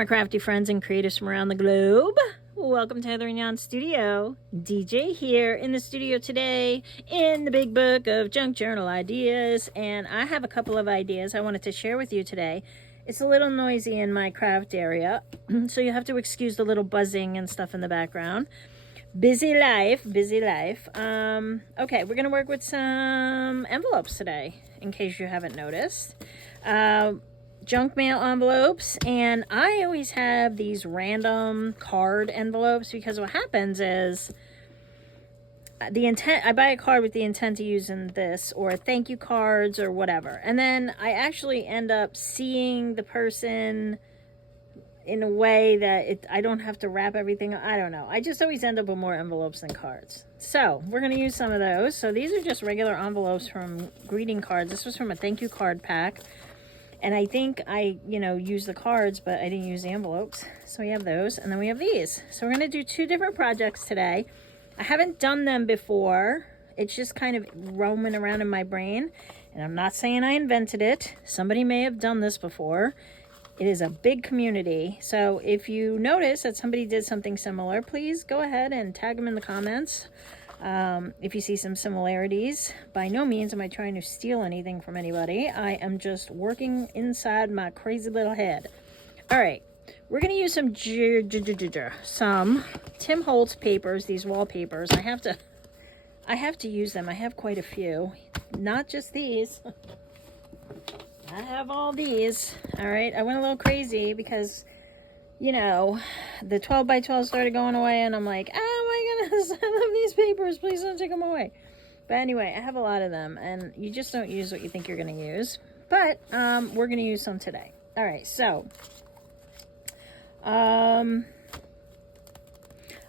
my crafty friends and creatives from around the globe. Welcome to Hither and Yon Studio. DJ here in the studio today in the big book of junk journal ideas. And I have a couple of ideas I wanted to share with you today. It's a little noisy in my craft area, so you have to excuse the little buzzing and stuff in the background. Busy life, busy life. Okay, we're going to work with some envelopes today, in case you haven't noticed. Junk mail envelopes, and I always have these random card envelopes because what happens is I buy a card with the intent to use in this or thank you cards or whatever, and then I actually end up seeing the person in a way that I don't have to wrap everything. I don't know. I just always end up with more envelopes than cards. So we're going to use some of those. So these are just regular envelopes from greeting cards. This was from a thank you card pack. And I think I, used the cards, but I didn't use the envelopes. So we have those, and then we have these. So we're going to do two different projects today. I haven't done them before. It's just kind of roaming around in my brain. And I'm not saying I invented it. Somebody may have done this before. It is a big community. So if you notice that somebody did something similar, please go ahead and tag them in the comments. If you see some similarities. By no means am I trying to steal anything from anybody. I am just working inside my crazy little head. All right, we're going to use some Tim Holtz papers, these wallpapers. I have to use them. I have quite a few, not just these. I have all these. All right, I went a little crazy because the 12 by 12 started going away, and I'm like, oh my goodness, I love these papers. Please don't take them away. But anyway, I have a lot of them, and you just don't use what you think you're going to use. But we're going to use some today. All right, so I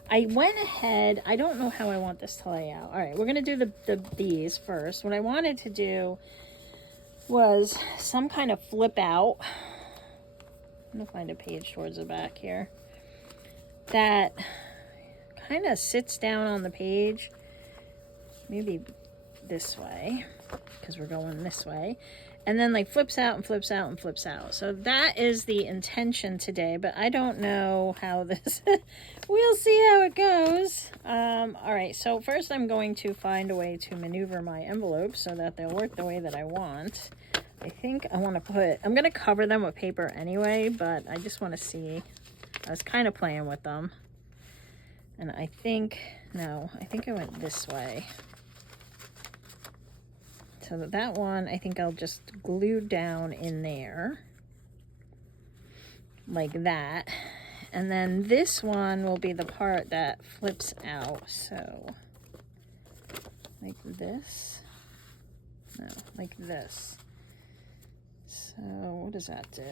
went ahead. I don't know how I want this to lay out. All right, we're going to do these first. What I wanted to do was some kind of flip out. I'm going to find a page towards the back here that kind of sits down on the page, maybe this way, because we're going this way, and then like flips out and flips out and flips out. So that is the intention today, but I don't know how this, we'll see how it goes. All right, so first I'm going to find a way to maneuver my envelopes so that they'll work the way that I want. I think I want to I'm going to cover them with paper anyway, but I just want to see. I was kind of playing with them. And I think I went this way. So that one, I think I'll just glue down in there. Like that. And then this one will be the part that flips out. So, like this. No, like this. So what does that do?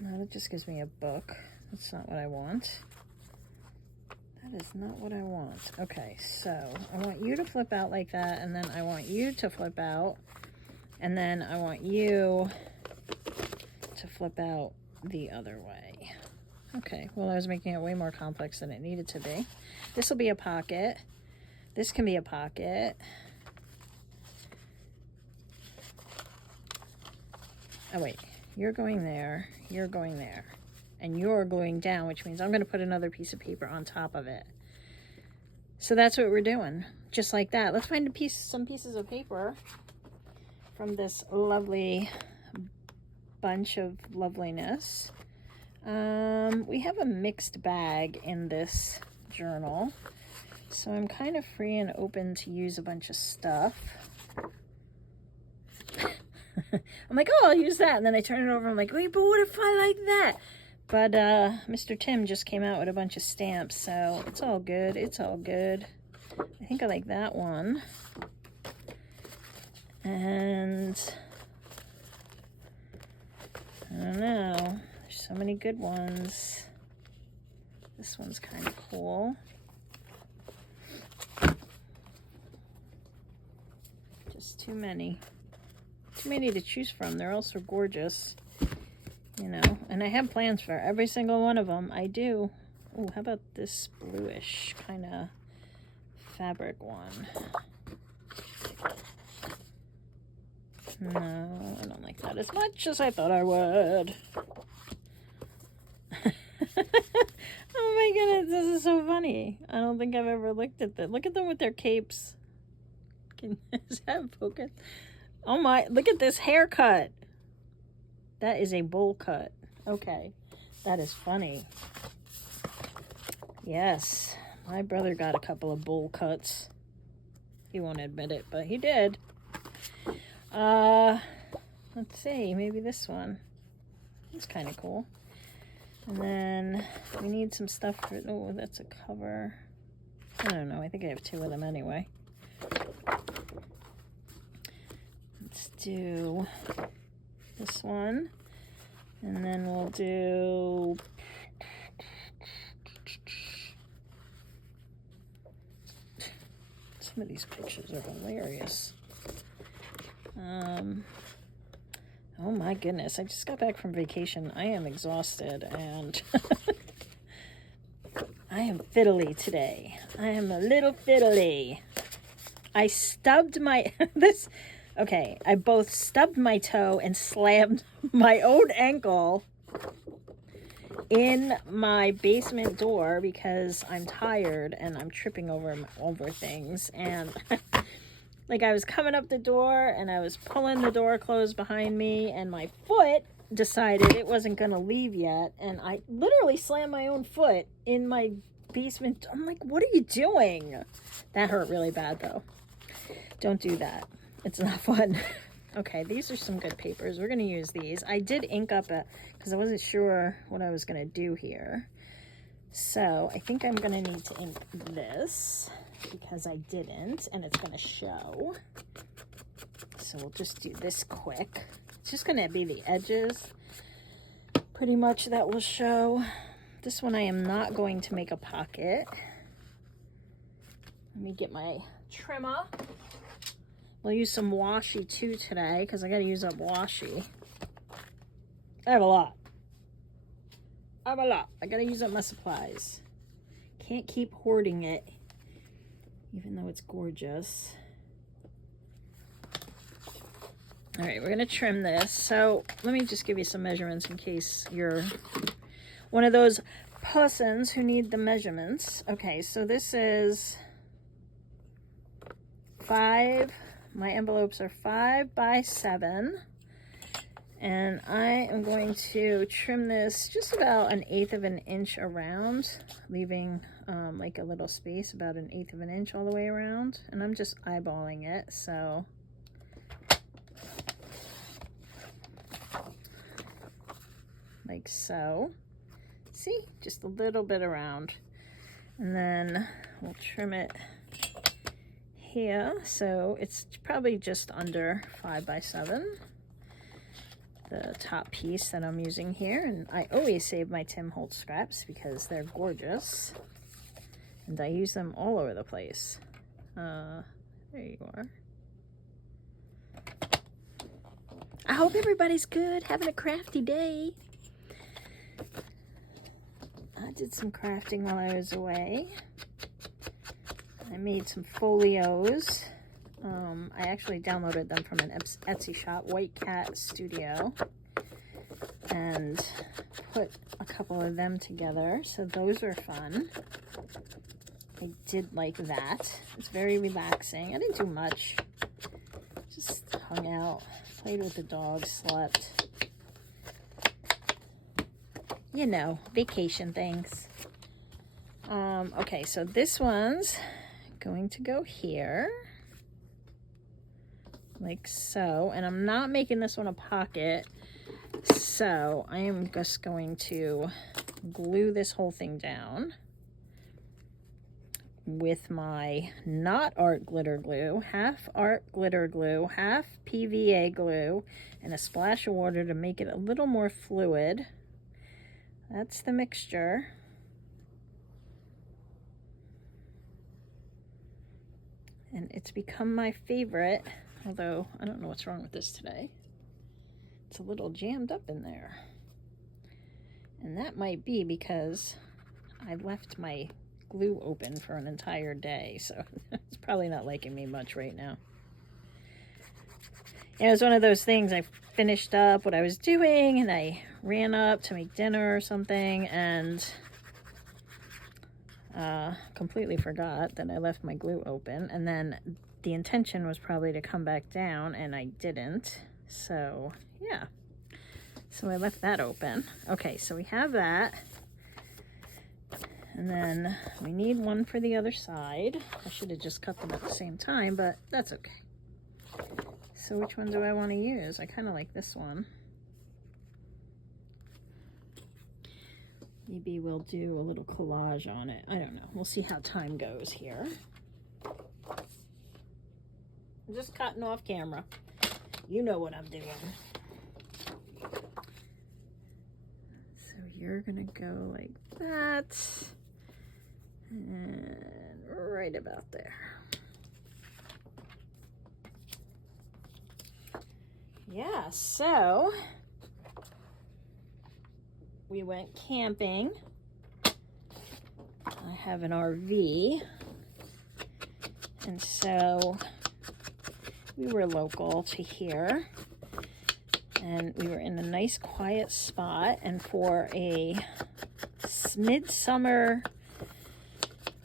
No, it just gives me a book. That's not what I want. That is not what I want. Okay, so I want you to flip out like that, and then I want you to flip out, and then I want you to flip out the other way. Okay, well, I was making it way more complex than it needed to be. This will be a pocket. This can be a pocket. Oh, wait, you're going there, and you're gluing down, which means I'm going to put another piece of paper on top of it. So that's what we're doing, just like that. Let's find some pieces of paper from this lovely bunch of loveliness. We have a mixed bag in this journal, so I'm kind of free and open to use a bunch of stuff. I'm like, oh, I'll use that. And then I turn it over. I'm like, wait, but what if I like that? But Mr. Tim just came out with a bunch of stamps. So it's all good. It's all good. I think I like that one. And I don't know. There's so many good ones. This one's kind of cool. Just too many. Too many to choose from. They're all so gorgeous, and I have plans for every single one of them. I do. Oh, how about this bluish kind of fabric one? No, I don't like that as much as I thought I would. Oh my goodness, this is so funny. I don't think I've ever looked at them. Look at them with their capes. Is that focus? Oh my, look at this haircut. That is a bowl cut. Okay, that is funny. Yes, my brother got a couple of bowl cuts. He won't admit it, but he did. Let's see, maybe this one. It's kind of cool. And then we need some stuff for, oh, that's a cover. I don't know, I think I have two of them anyway. Let's do this one. And then we'll do some of these pictures are hilarious. Oh my goodness, I just got back from vacation. I am exhausted and I am fiddly today. I am a little fiddly. I stubbed my okay, I both stubbed my toe and slammed my own ankle in my basement door because I'm tired and I'm tripping over things. And like I was coming up the door and I was pulling the door closed behind me and my foot decided it wasn't going to leave yet. And I literally slammed my own foot in my basement. I'm like, what are you doing? That hurt really bad though. Don't do that. It's not fun. Okay, these are some good papers. We're going to use these. I did ink up because I wasn't sure what I was going to do here. So I think I'm going to need to ink this because I didn't, and it's going to show. So we'll just do this quick. It's just going to be the edges pretty much that will show. This one I am not going to make a pocket. Let me get my trimmer. We'll use some washi too today because I got to use up washi. I have a lot. I got to use up my supplies. Can't keep hoarding it, even though it's gorgeous. All right, we're going to trim this. So let me just give you some measurements in case you're one of those persons who need the measurements. Okay, so this is 5. My envelopes are 5 by 7. And I am going to trim this just about 1/8 of an inch around, leaving like a little space about 1/8 of an inch all the way around. And I'm just eyeballing it, so. Like so. See? Just a little bit around. And then we'll trim it here, so it's probably just under 5 by 7, the top piece that I'm using here. And I always save my Tim Holtz scraps because they're gorgeous and I use them all over the place. There you are. I hope everybody's good, having a crafty day. I did some crafting while I was away. I made some folios. I actually downloaded them from an Etsy shop, White Cat Studio, and put a couple of them together. So those were fun. I did like that. It's very relaxing. I didn't do much. Just hung out, played with the dog, slept. You know, vacation things. Okay, so this one's going to go here like so, and I'm not making this one a pocket, so I am just going to glue this whole thing down with my not art glitter glue, half art glitter glue, half PVA glue, and a splash of water to make it a little more fluid. That's the mixture. And it's become my favorite, although I don't know what's wrong with this today. It's a little jammed up in there. And that might be because I left my glue open for an entire day, so it's probably not liking me much right now. it was one of those things. I finished up what I was doing and I ran up to make dinner or something and completely forgot that I left my glue open, and then the intention was probably to come back down and I didn't. So yeah, so I left that open. Okay, so we have that, and then we need one for the other side. I should have just cut them at the same time, but that's okay. So which one do I want to use? I kind of like this one. Maybe we'll do a little collage on it. I don't know. We'll see how time goes here. I'm just cutting off camera. You know what I'm doing. So you're gonna go like that. And right about there. Yeah, so we went camping. I have an RV, and so we were local to here, and we were in a nice quiet spot, and for a midsummer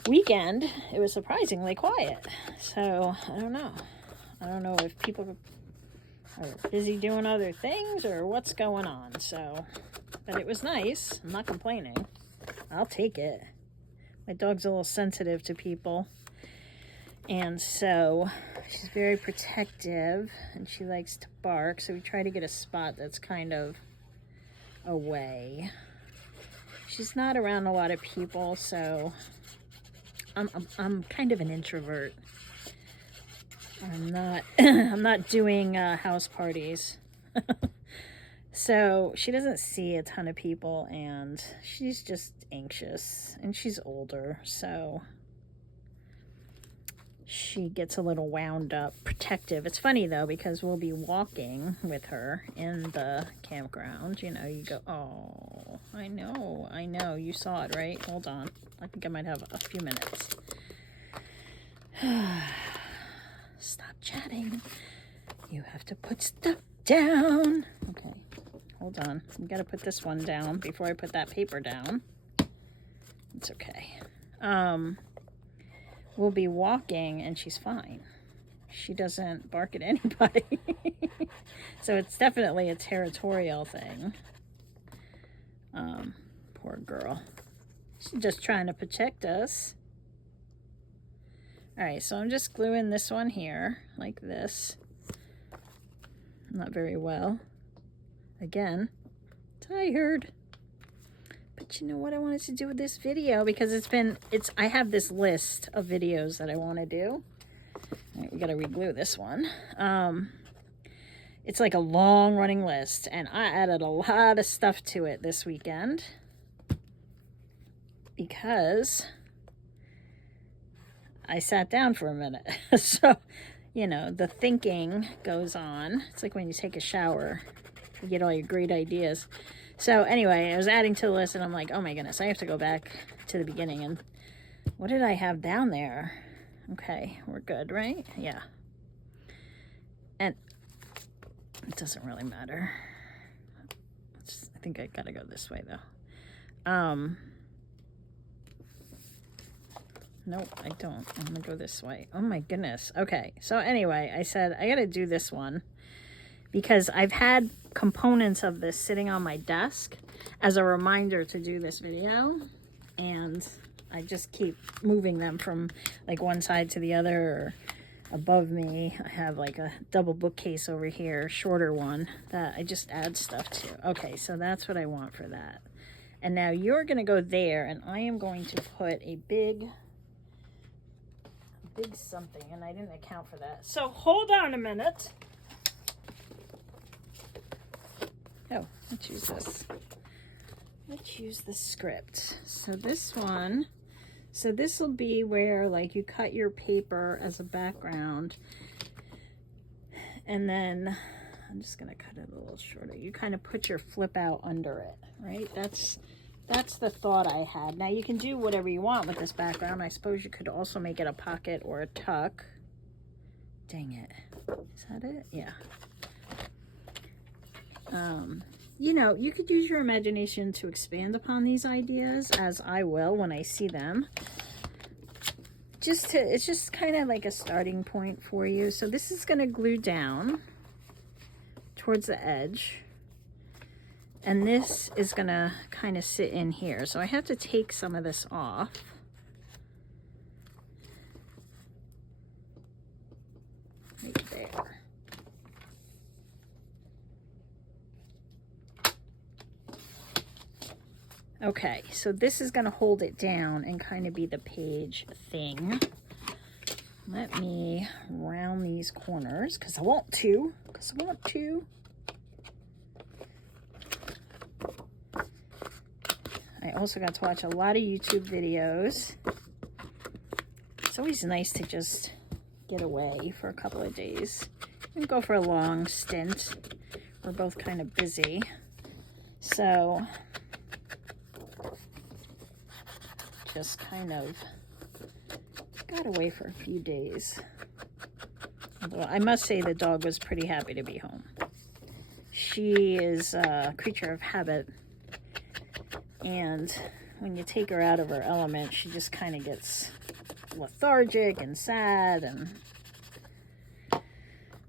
weekend, it was surprisingly quiet. So I don't know if people are busy doing other things or what's going on. So, but it was nice. I'm not complaining. I'll take it. My dog's a little sensitive to people, and so she's very protective and she likes to bark, so we try to get a spot that's kind of away. She's not around a lot of people, so I'm kind of an introvert. I'm not doing house parties. So she doesn't see a ton of people, and she's just anxious, and she's older, so she gets a little wound up, protective. It's funny though, because we'll be walking with her in the campground. You know, you go, oh, I know, you saw it, right? Hold on, I think I might have a few minutes. Stop chatting. You have to put stuff down. Okay, hold on. We gotta put this one down before I put that paper down. It's okay. We'll be walking and she's fine. She doesn't bark at anybody. So it's definitely a territorial thing. Poor girl. She's just trying to protect us. Alright, so I'm just gluing this one here, like this. Not very well. Again, tired. But you know what I wanted to do with this video, because I have this list of videos that I want to do. Alright, we gotta reglue this one. It's like a long running list, and I added a lot of stuff to it this weekend because I sat down for a minute. So, you know, the thinking goes on. It's like when you take a shower, you get all your great ideas. So anyway, I was adding to the list and I'm like, oh my goodness, I have to go back to the beginning. And what did I have down there? Okay, we're good, right? Yeah. And it doesn't really matter. I think I gotta go this way though. Nope, I don't. I'm gonna go this way. Oh my goodness. Okay, so anyway, I said I gotta do this one because I've had components of this sitting on my desk as a reminder to do this video, and I just keep moving them from like one side to the other or above me. I have like a double bookcase over here, shorter one, that I just add stuff to. Okay, so that's what I want for that. And now you're gonna go there, and I am going to put a big something, and I didn't account for that. So hold on a minute. Oh, let's use this. Let's use the script. So this one, so this will be where like you cut your paper as a background, and then I'm just gonna cut it a little shorter. You kind of put your flip out under it, right? That's the thought I had. Now you can do whatever you want with this background. I suppose you could also make it a pocket or a tuck. Dang it. Is that it? Yeah. You know, you could use your imagination to expand upon these ideas, as I will when I see them. It's just kind of like a starting point for you. So this is going to glue down towards the edge. And this is going to kind of sit in here. So I have to take some of this off. Right there. Okay, so this is going to hold it down and kind of be the page thing. Let me round these corners because I want to. I also got to watch a lot of YouTube videos. It's always nice to just get away for a couple of days and go for a long stint. We're both kind of busy. So just kind of got away for a few days. Although I must say the dog was pretty happy to be home. She is a creature of habit, and when you take her out of her element, she just kind of gets lethargic and sad and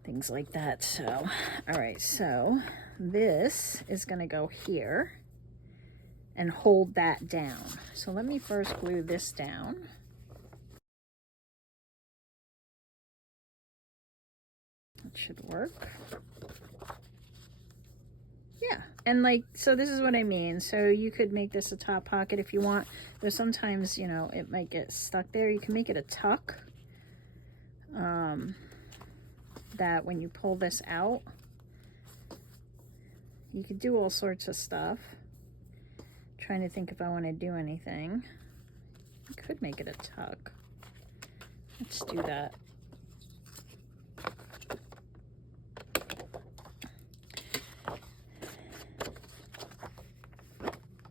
things like that. So, all right, so this is going to go here and hold that down. So let me first glue this down. That should work. Yeah, and like, so this is what I mean. So you could make this a top pocket if you want, but sometimes, you know, it might get stuck there. You can make it a tuck. That when you pull this out, you could do all sorts of stuff. Trying to think if I want to do anything. I could make it a tuck. Let's do that.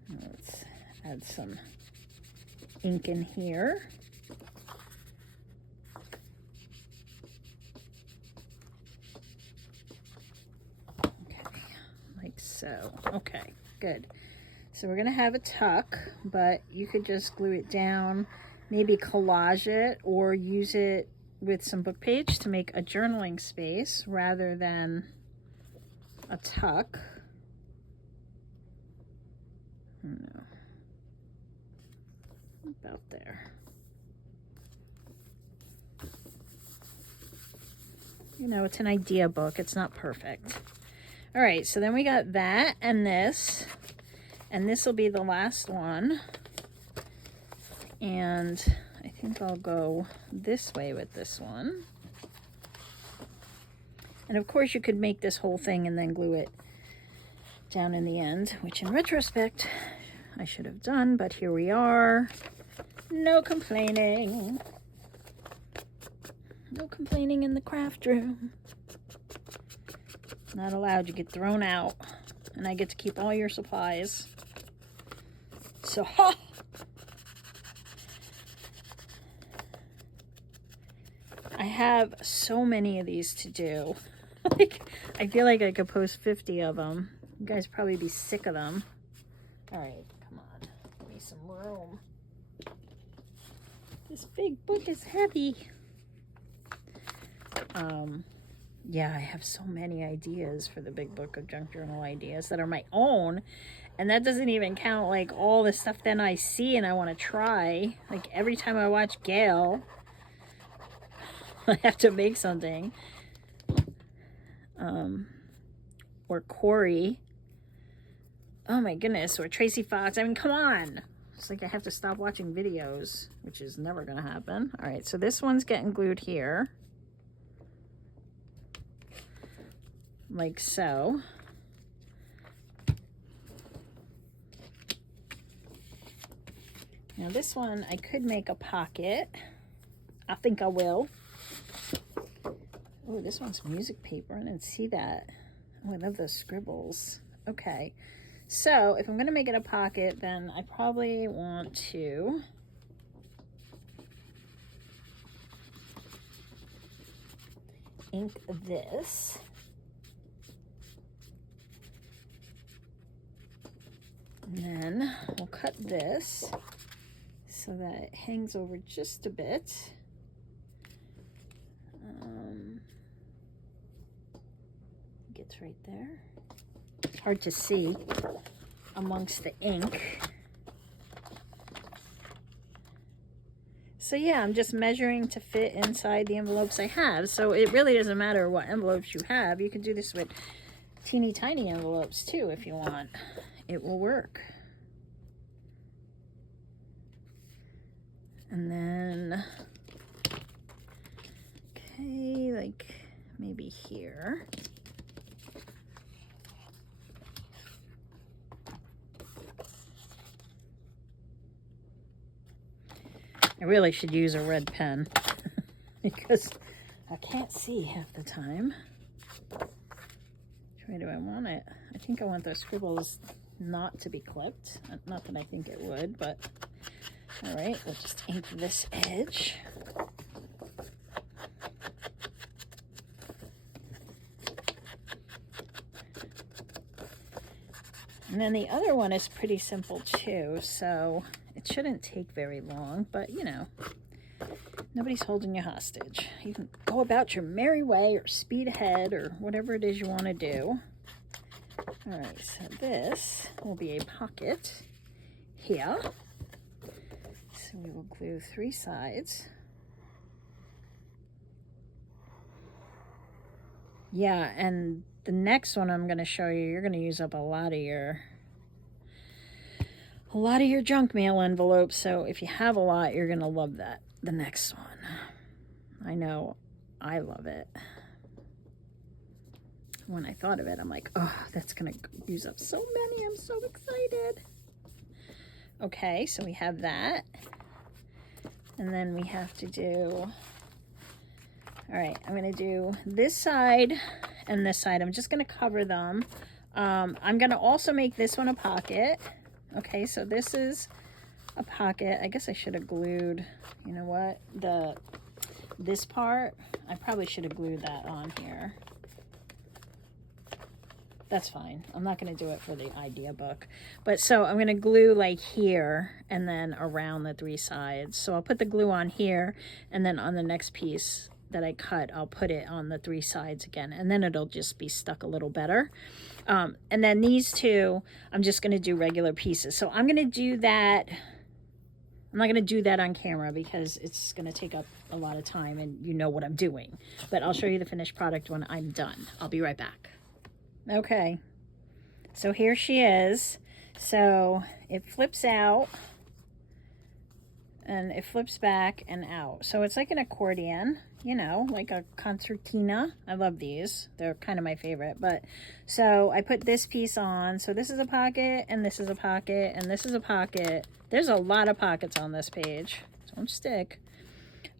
Let's add some ink in here. Okay, like so. Okay, good. So we're going to have a tuck, but you could just glue it down, maybe collage it, or use it with some book page to make a journaling space rather than a tuck. No. About there. You know, it's an idea book. It's not perfect. All right, so then we got that and this. And this will be the last one. And I think I'll go this way with this one. And of course you could make this whole thing and then glue it down in the end, which in retrospect I should have done, but here we are. No complaining. No complaining in the craft room. Not allowed, you get thrown out. And I get to keep all your supplies. So, ha! I have so many of these to do. Like, I feel like I could post 50 of them. You guys probably be sick of them. All right, come on. Give me some room. This big book is heavy. Yeah, I have so many ideas for the big book of junk journal ideas that are my own. And that doesn't even count like all the stuff that I see and I want to try. Like every time I watch Gail, I have to make something. Or Corey. Oh my goodness. Or Tracy Fox. I mean, come on. It's like I have to stop watching videos, which is never going to happen. All right, so this one's getting glued here. Like so. Now this one, I could make a pocket. I think I will. Oh, this one's music paper. I didn't see that. Oh, I love those scribbles. Okay. So if I'm going to make it a pocket, then I probably want to ink this. cut this so that it hangs over just a bit. Gets right there. It's hard to see amongst the ink. So yeah, I'm just measuring to fit inside the envelopes I have. So it really doesn't matter what envelopes you have. You can do this with teeny tiny envelopes too if you want. It will work. And then, okay, like maybe here. I really should use a red pen because I can't see half the time. Which way do I want it? I think I want those scribbles not to be clipped. Not that I think it would, but all right, we'll just ink this edge. And then the other one is pretty simple too, so it shouldn't take very long, but you know, nobody's holding you hostage. You can go about your merry way or speed ahead or whatever it is you want to do. All right, so this will be a pocket here. So we will glue 3 sides. Yeah, and the next one I'm going to show you, you're going to use up a lot of your junk mail envelopes. So if you have a lot, you're going to love that. The next one. I know I love it. When I thought of it, I'm like, oh, that's going to use up so many. I'm so excited. Okay, so we have that. And then we have to do, all right, I'm going to do this side and this side. I'm just going to cover them. I'm going to also make this one a pocket. Okay, so this is a pocket. I guess I should have glued, you know what, this part. I probably should have glued that on here. That's fine. I'm not going to do it for the idea book. But so I'm going to glue like here and then around the 3 sides. So I'll put the glue on here, and then on the next piece that I cut, I'll put it on the 3 sides again, and then it'll just be stuck a little better. And then these two, I'm just going to do regular pieces. So I'm going to do that. I'm not going to do that on camera because it's going to take up a lot of time and you know what I'm doing. But I'll show you the finished product when I'm done. I'll be right back. Okay, so here she is. So it flips out and it flips back and out. So it's like an accordion, you know, like a concertina. I love these. They're kind of my favorite. But so I put this piece on. So this is a pocket and this is a pocket and this is a pocket. There's a lot of pockets on this page. Don't stick.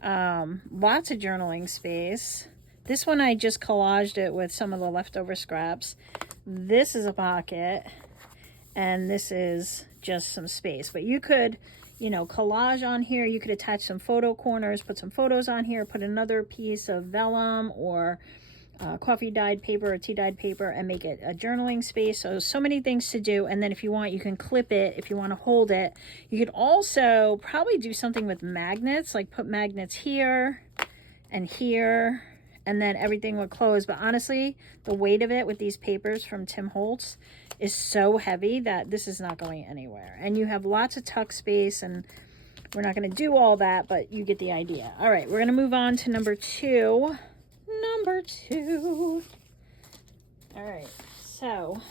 Lots of journaling space. This one I just collaged it with some of the leftover scraps. This is a pocket, and this is just some space. But you could, you know, collage on here. You could attach some photo corners, put some photos on here, put another piece of vellum or coffee dyed paper or tea dyed paper and make it a journaling space. So many things to do. And then if you want, you can clip it if you want to hold it. You could also probably do something with magnets, like put magnets here and here, and then everything would close. But honestly, the weight of it with these papers from Tim Holtz is so heavy that this is not going anywhere. And you have lots of tuck space, and we're not going to do all that, but you get the idea. All right, we're going to move on to number 2. Number 2. All right, so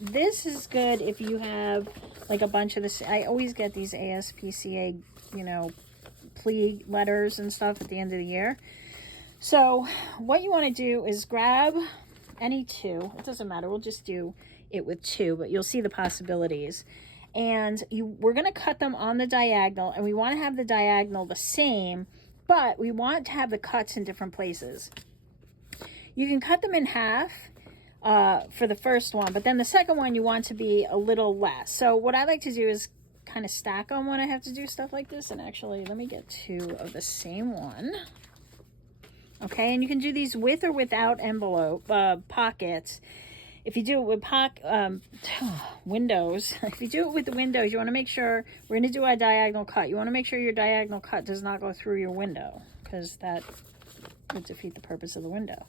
this is good if you have like a bunch of this. I always get these ASPCA, you know, plea letters and stuff at the end of the year. So what you want to do is grab any 2. It doesn't matter. We'll just do it with 2, but you'll see the possibilities. And we're going to cut them on the diagonal, and we want to have the diagonal the same, but we want to have the cuts in different places. You can cut them in half for the first one, but then the second one you want to be a little less. So what I like to do is kind of stack them when I have to do stuff like this. And actually, let me get 2 of the same one. Okay, and you can do these with or without envelope pockets. if you do it with windows, if you do it with the windows, you want to make sure, we're going to do our diagonal cut. You want to make sure your diagonal cut does not go through your window, because that would defeat the purpose of the window,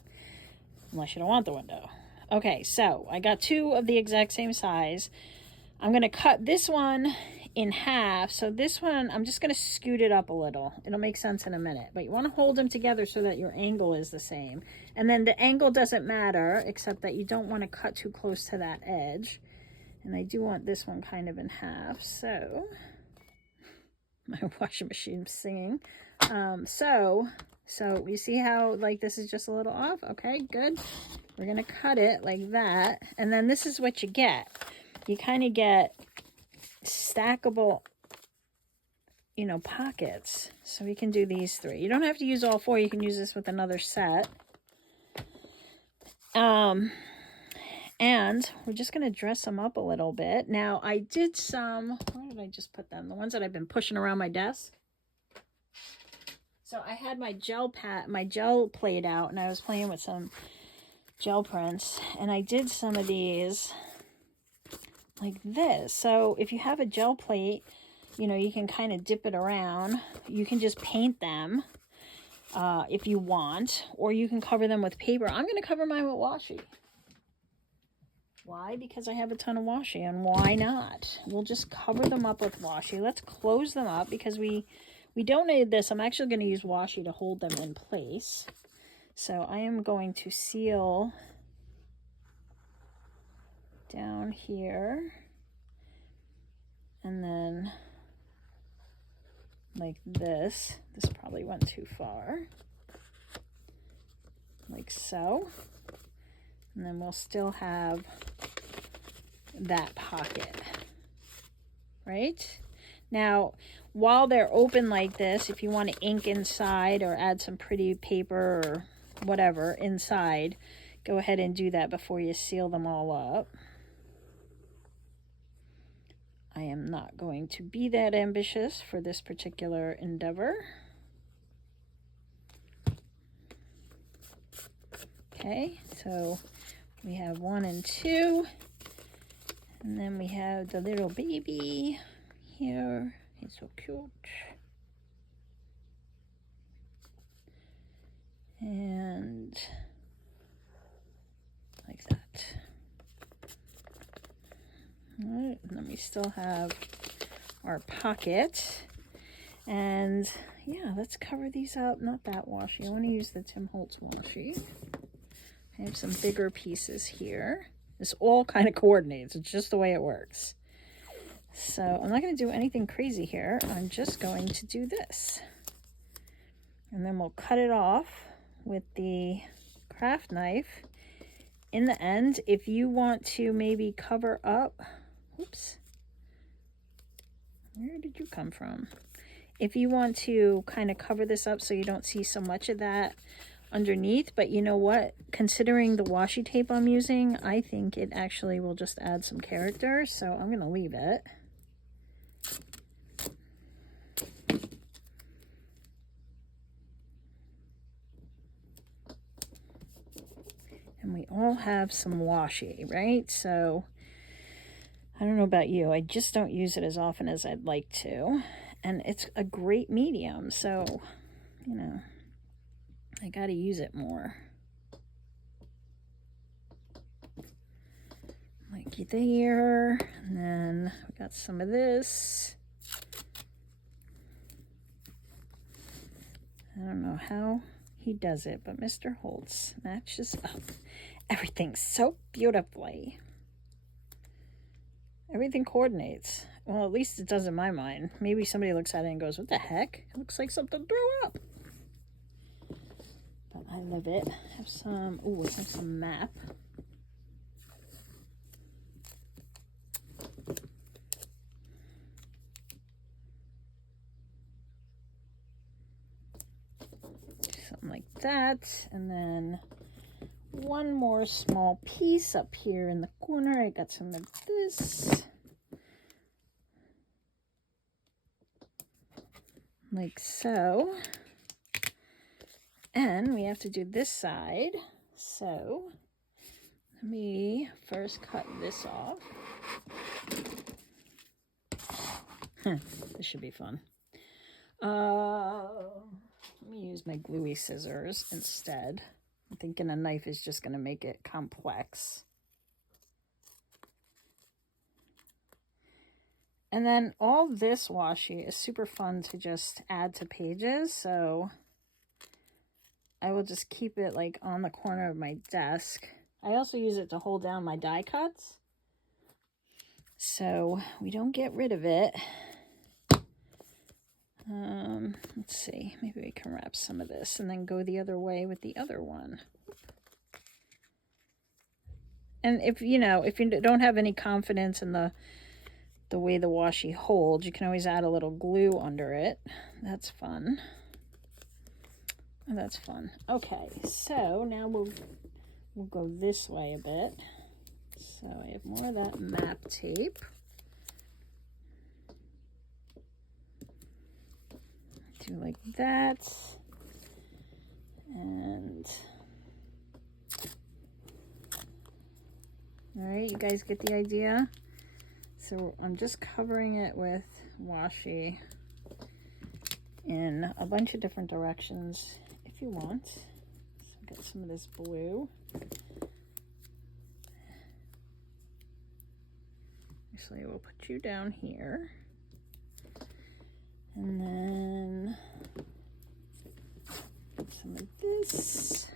unless you don't want the window. Okay, so I got 2 of the exact same size. I'm going to cut this one in half. So this one, I'm just going to scoot it up a little. It'll make sense in a minute. But you want to hold them together so that your angle is the same. And then the angle doesn't matter, except that you don't want to cut too close to that edge. And I do want this one kind of in half. So my washing machine's singing. So you see how like this is just a little off? Okay, good. We're going to cut it like that. And then this is what you get. You kind of get stackable, you know, pockets. So we can do these 3. You don't have to use all 4. You can use this with another set. And we're just going to dress them up a little bit. Now, I did some, where did I just put them? The ones that I've been pushing around my desk. So I had my gel plate out, and I was playing with some gel prints, and I did some of these like this. So if you have a gel plate, you know, you can kind of dip it around. You can just paint them if you want, or you can cover them with paper. I'm going to cover mine with washi. Why? Because I have a ton of washi, and why not? We'll just cover them up with washi. Let's close them up because we donated this. I'm actually going to use washi to hold them in place. So I am going to seal down here, and then like this. This probably went too far. Like so. And then we'll still have that pocket, right? Now, while they're open like this, if you want to ink inside or add some pretty paper or whatever inside, go ahead and do that before you seal them all up. I am not going to be that ambitious for this particular endeavor. Okay, so we have 1 and 2, and then we have the little baby here. He's so cute. And like that. All right, and then we still have our pocket. And yeah, let's cover these up. Not that washi. I want to use the Tim Holtz washi. I have some bigger pieces here. This all kind of coordinates. It's just the way it works. So I'm not going to do anything crazy here. I'm just going to do this. And then we'll cut it off with the craft knife. In the end, if you want to maybe cover up, oops, where did you come from? If you want to kind of cover this up so you don't see so much of that underneath, but you know what? Considering the washi tape I'm using, I think it actually will just add some character, so I'm going to leave it. And we all have some washi, right? So I don't know about you. I just don't use it as often as I'd like to. And it's a great medium, so, you know, I got to use it more. Like there, and then we got some of this. I don't know how he does it, but Mr. Holtz matches up everything so beautifully. Everything coordinates. Well, at least it does in my mind. Maybe somebody looks at it and goes, what the heck? It looks like something threw up. But I love it. I have some, ooh, I have some map. Something like that. And then one more small piece up here in the corner. I got some of this. Like so. And we have to do this side. So Let me first cut this off. This should be fun. Let me use my gluey scissors instead. I'm thinking a knife is just going to make it complex. And then all this washi is super fun to just add to pages, so I will just keep it like on the corner of my desk. I also use it to hold down my die cuts, so we don't get rid of it. Let's see, maybe we can wrap some of this and then go the other way with the other one. And if you don't have any confidence in the way the washi holds, you can always add a little glue under it. That's fun. That's fun. Okay, so now we'll go this way a bit. So I have more of that map tape. Do like that. And all right, you guys get the idea? So I'm just covering it with washi in a bunch of different directions if you want. So get some of this blue. Actually, we'll put you down here. And then some of this.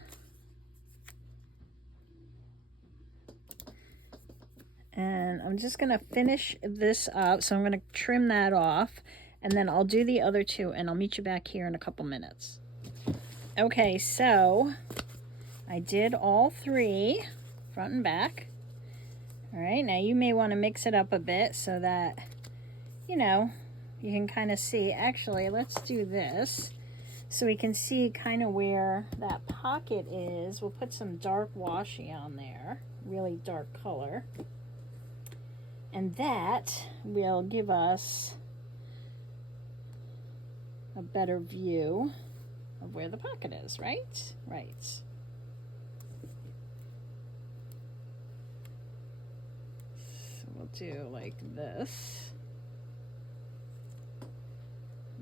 And I'm just going to finish this up. So I'm going to trim that off. And then I'll do the other two. And I'll meet you back here in a couple minutes. Okay, so I did all three, front and back. All right, now you may want to mix it up a bit so that, you can kind of see. Actually, let's do this so we can see kind of where that pocket is. We'll put some dark washi on there, really dark color. And that will give us a better view of where the pocket is, right? Right. So we'll do like this.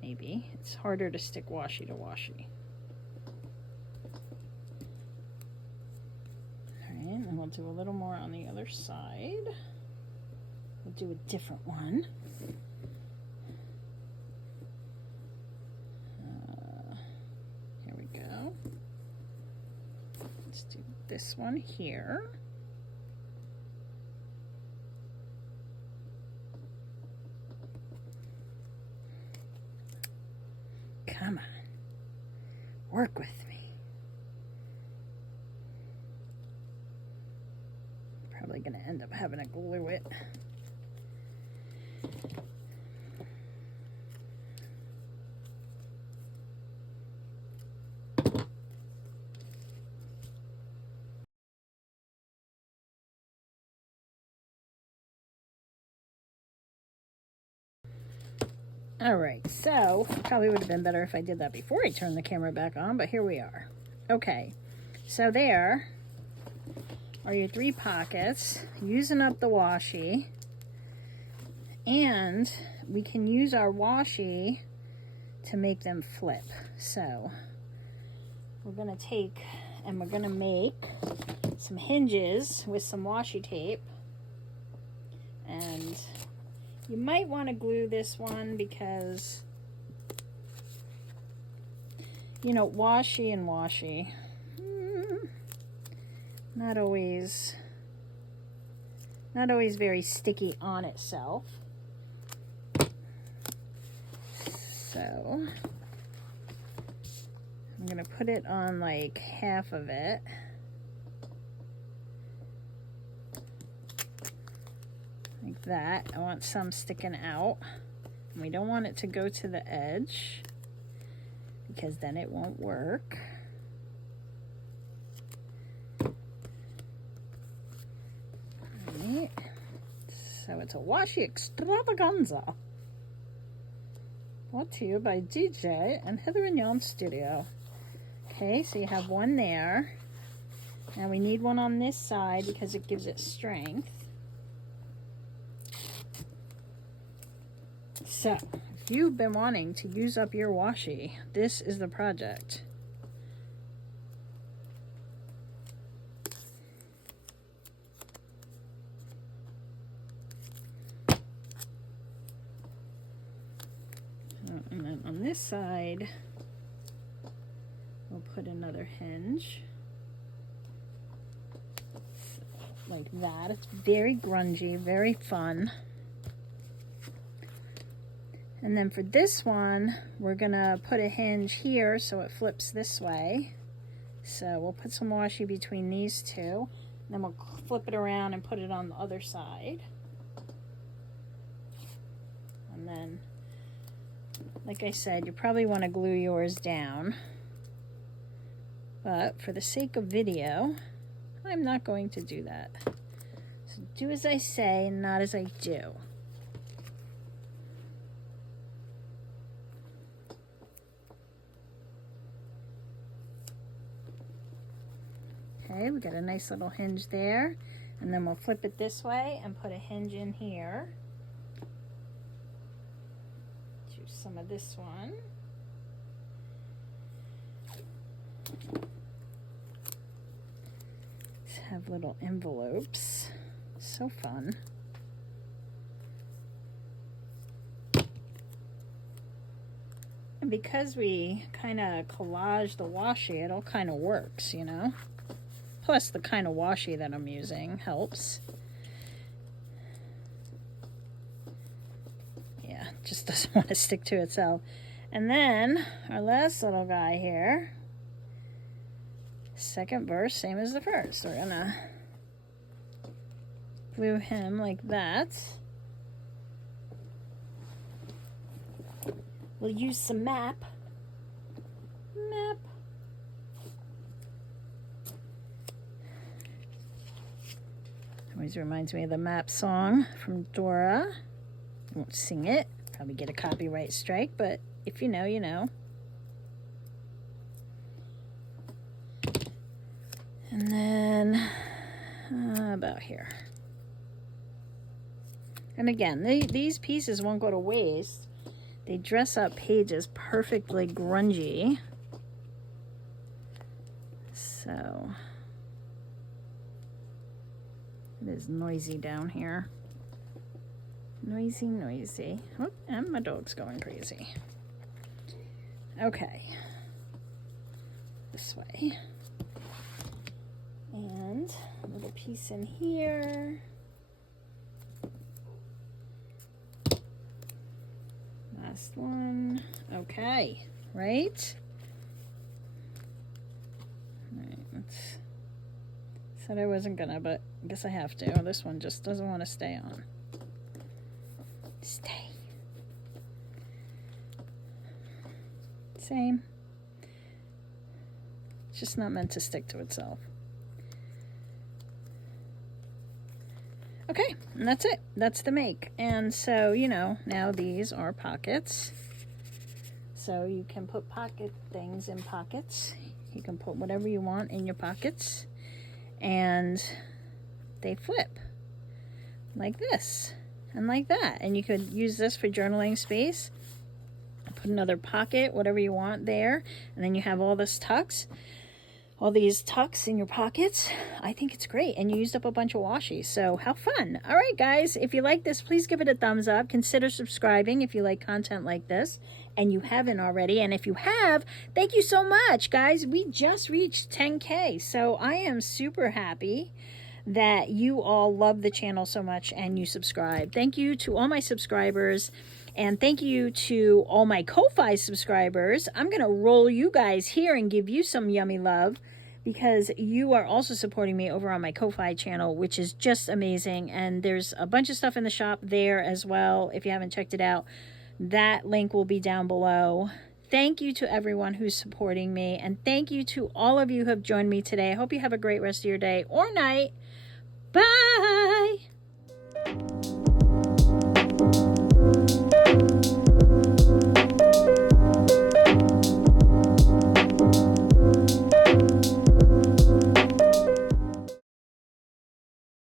Maybe. It's harder to stick washi to washi. All right, and we'll do a little more on the other side. We'll do a different one. Here we go. Let's do this one here. Come on. Work with me. Probably going to end up having to glue it. All right, so probably would have been better if I did that before I turned the camera back on, but here we are. Okay, so there are your three pockets, using up the washi, and we can use our washi to make them flip. So we're gonna take and we're gonna make some hinges with some washi tape, and you might want to glue this one because, washi and washi, not always very sticky on itself. So I'm going to put it on like half of it. Like that. I want some sticking out. And we don't want it to go to the edge because then it won't work. Alright. So it's a washi extravaganza. Brought to you by DJ and Hither and Yon Studio. Okay, so you have one there. Now we need one on this side because it gives it strength. So, if you've been wanting to use up your washi, this is the project. And then on this side, we'll put another hinge. Like that. It's very grungy, very fun. And then for this one, we're gonna put a hinge here so it flips this way. So we'll put some washi between these two, and then we'll flip it around and put it on the other side. And then, like I said, you probably want to glue yours down. But for the sake of video, I'm not going to do that. So do as I say and not as I do. Okay, we got a nice little hinge there. And then we'll flip it this way and put a hinge in here. Do some of this one. Have little envelopes. So fun. And because we kind of collage the washi, it all kind of works, you know. Plus the kind of washi that I'm using helps. Yeah, just doesn't want to stick to itself. And then our last little guy here. Second verse, same as the first. We're gonna glue him like that. We'll use some map. Always reminds me of the map song from Dora. I won't sing it. Probably get a copyright strike, but if you know, you know. And then about here. And again, these pieces won't go to waste. They dress up pages perfectly grungy. So it is noisy down here. Noisy, noisy. Oh, and my dog's going crazy. Okay. This way. And a little piece in here. Last one. Okay, right? Alright, let's... Said I wasn't gonna, but I guess I have to. This one just doesn't want to stay on. Stay. Same. It's just not meant to stick to itself. Okay, and that's it. That's the make. And so, you know, now these are pockets. So you can put pocket things in pockets. You can put whatever you want in your pockets. And they flip like this and like that. And you could use this for journaling space. Put another pocket, whatever you want there. And then you have all this tucks. All these tucks in your pockets. I think it's great. And you used up a bunch of washi. So how fun. All right, guys. If you like this, please give it a thumbs up. Consider subscribing if you like content like this. And you haven't already. And if you have, thank you so much, guys. We just reached 10K. So I am super happy that you all love the channel so much and you subscribe. Thank you to all my subscribers. And thank you to all my Ko-Fi subscribers. I'm going to roll you guys here and give you some yummy love because you are also supporting me over on my Ko-Fi channel, which is just amazing. And there's a bunch of stuff in the shop there as well. If you haven't checked it out, that link will be down below. Thank you to everyone who's supporting me. And thank you to all of you who have joined me today. I hope you have a great rest of your day or night. Bye!